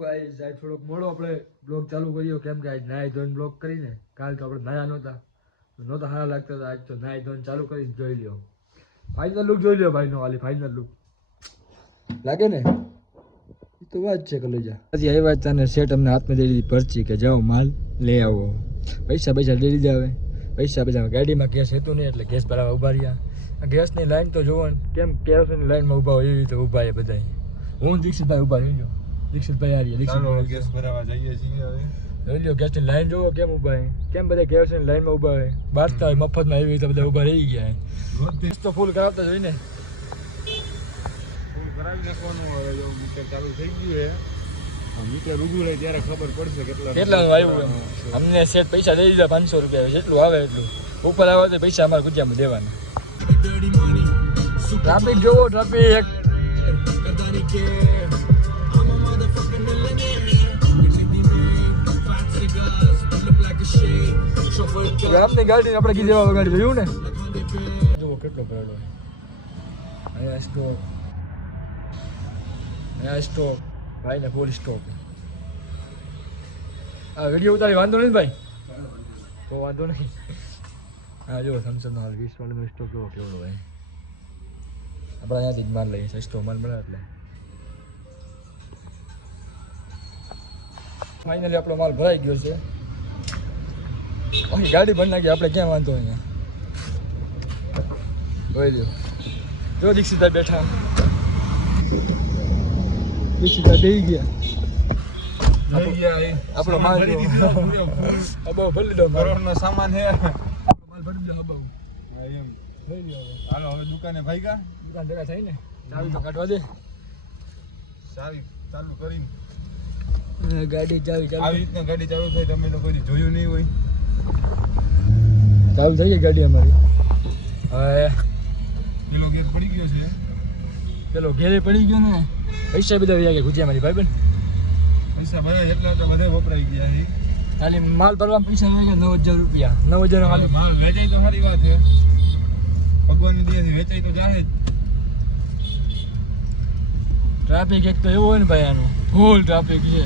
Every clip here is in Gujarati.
ગાઈસ આજ થોડોક મોડો આપણે બ્લોગ ચાલુ કર્યો કેમ કે આજ નાઈ ધોઈને બ્લોગ કરીને કાલ તો આપણે નાયા નહોતા સારા લાગતા હતા. આજ તો નાઈ ધોઈને ચાલુ કરીને જોઈ લ્યો ફાઇનલ લુક જોઈ લ્યો ભાઈનો ખાલી ફાઇનલ લુક લાગે ને એ તો વાત છે કલેજા. પછી એ વાત તને સેટ અમને હાથમાં દઈ દીધી પરચી કે જાઓ માલ લઈ આવો. પૈસા દઈ દીધા. હવે પૈસા ગાડીમાં ગેસ હતું નહીં એટલે ગેસ ભરાવા ઉભા રહ્યા. ગેસની લાઈન તો જોવો ને કેમ કેરોસીનની લાઈનમાં ઊભા હોય એવી રીતે ઊભા એ બધા. હું દીક્ષિતભાઈ ઊભા રહી ગયો. દીક્ષિતભાઈ આ રહ્યા. દીક્ષિતભાઈ ગેસ ભરાવા જઈએ છીએ હવે. જોઈ લો ગેસની લાઈન જોવો કેમ ઊભા છે. કેમ બધા કેરોસીનની લાઈનમાં ઊભા હોય બારતા હોય મફતમાં એવી રીતે બધા ઊભા રહી ગયા. ગેસ તો ફૂલ કરાવતા જોઈને ફૂલ કરાવી નાખવાનું હવે મીટર ચાલુ થઈ ગયું છે. મીટર રૂગું રહે ત્યારે ખબર પડશે કેટલાનું આવ્યું. અમને સેટ પૈસા દઈ દીધા 500 રૂપિયા જેટલું આવે એટલું. ઉપર આવે તો પૈસા અમારા ગુજિયામાં દેવાના. ટ્રાફિક જોવો ટ્રાફિક. ગામની ગાડી આપણે કીધે વગાડી જોયું ને જુઓ કેટલો ભરેલો. અહીંયા સ્ટોક ભાઈ ને ફૂલ સ્ટોક. હા વિડીયો ઉતારી વાંધો નહીં ભાઈ તો વાંધો નહીં. હા જો સમસંગનો હાલ 20 વાળાનો સ્ટોક જોવો કેવડો ભાઈ. આપણે અહીંયાથી જ માલ લઈએ સસ્તો માલ મળે એટલે. ફાઇનલી આપણો માલ ભરાઈ ગયો છે. ગાડી ભરી નાખી આપણે ક્યાં વાંધો અહીંયા. જોઈ લ્યો જો દીક્ષિતા બેઠા. દીક્ષિતા જઈ ગયા. આપણો માલ અબો ભરી લીધો. કરોડનો સામાન છે. માલ ભરી લીધો અબો. એમ થઈ ગયો. હાલો હવે દુકાને ભાગ્યા. દુકાન ભેગા થઈ ને ચાવી તો કાઢવા દે. ચાવી ચાલુ કરીને ગાડી ચાવી ચાલુ આવી રીતના ગાડી ચાલુ થાય તમે તો કોઈ જોયું નહીં હોય. ચાલુ થઈ ગઈ ગાડી અમારી. હવે પેલો ગેર પડી ગયો છે. પેલો ઘેરે પડી ગયો ને પૈસા બધા વ્યા ગયા ગુજિયા મારી ભાઈ. પૈસા ભરાય એટલા તો બધે વપરાઈ ગયા છે. ખાલી માલ ભરવામાં પૈસા વ્યા ગયા 9000 રૂપિયા. 9000 ખાલી માલ વેચાય તો સારી વાત છે. ભગવાનની દયાથી વેચાય તો જાહે જ. ટ્રાફિક એક તો એવો હોય ને ભાઈ આનો ફૂલ ટ્રાફિક છે.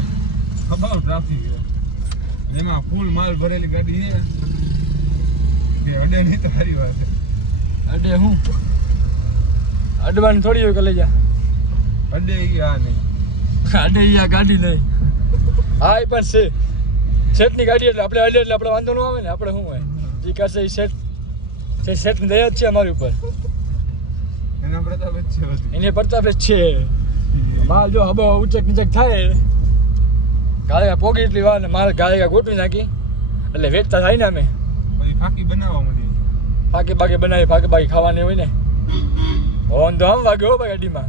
ખબર ટ્રાફિક છે એમાં ફૂલ માલ ભરેલી ગાડી છે. કે અડે નહીં તો સારી વાત છે. અડે હું અડવાની થોડી હોય કલેજા. અડે ગયા નહીં અડે ગયા ગાડી નહીં. હા એ પણ છે શેઠની ગાડી એટલે આપણે અડે એટલે આપણે વાંધો ન આવે ને. આપણે શું હોય જે કરશે એ શેઠની દયા જ છે અમારી ઉપર. એના પ્રતાપ જ છે. એને પ્રતાપ જ છે. માલ જો હવે ઉચક નીચક થાય ગાળિયા પોગી એટલી વાર ને મારે ગાળિયા ગોઠવી નાખી એટલે વેચતા થાય ને અમે ફાકી બનાવવા માંડી. ફાકી બાકી બનાવી ફાકી બાકી ખાવાની હોય ને. હોન તો આમ વાગ્યો ભાઈ ગાડીમાં.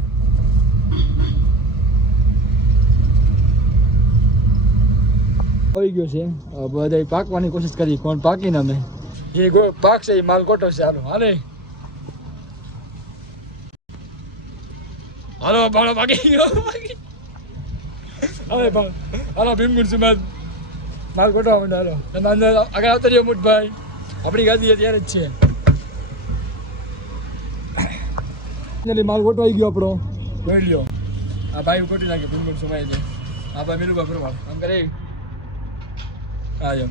આવી ગયો છે બધા પાકવાની કોશિશ કરી કોણ પાકીને અમે જે પાક છે એ માલ કોટો છે. હાલો હાલે હાલો બાળો ભાગી ગયો. હવે હાલો ભીમગુંડ સુમાદ માલ કોટવા માંડો. હાલો તમે અંદર આગળ આવતા રહ્યો મોટભાઈ. આપણી ગાદી અત્યારે જ છે. માલ કોટવાઈ ગયો આપણો જોઈ લ્યો. આ ભાઈ કોટી નાખ્યો ભીમગુંડ સુમાઈ. આ ભાઈ મેલું ફરવા આમ કરે. હા એમ